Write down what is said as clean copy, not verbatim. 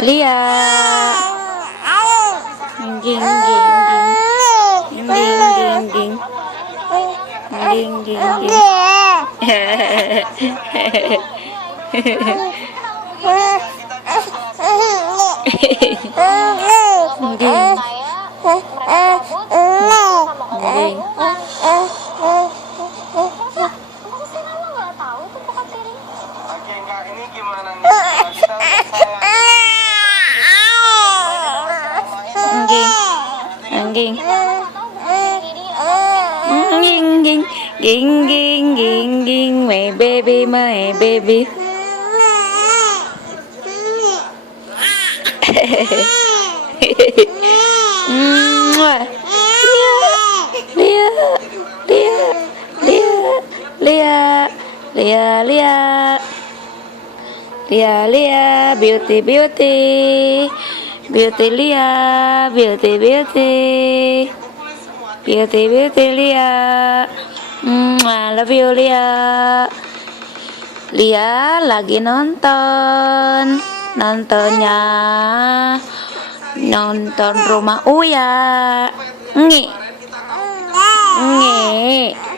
Lia. Ging ging ging. Ging ging ging. Ging ging ging. Ini gimana nih? Kita Anjing. Ging ging ging ging ging ging my baby. Lia, Lia, Lia, Lia, Lia, Lia, Lia, Lia, beauty, beauty, beauty Lia, beauty, beauty, beauty, beauty Lia, I love you Lia. Lia lagi nontonnya nonton Rumah Uya. Nge.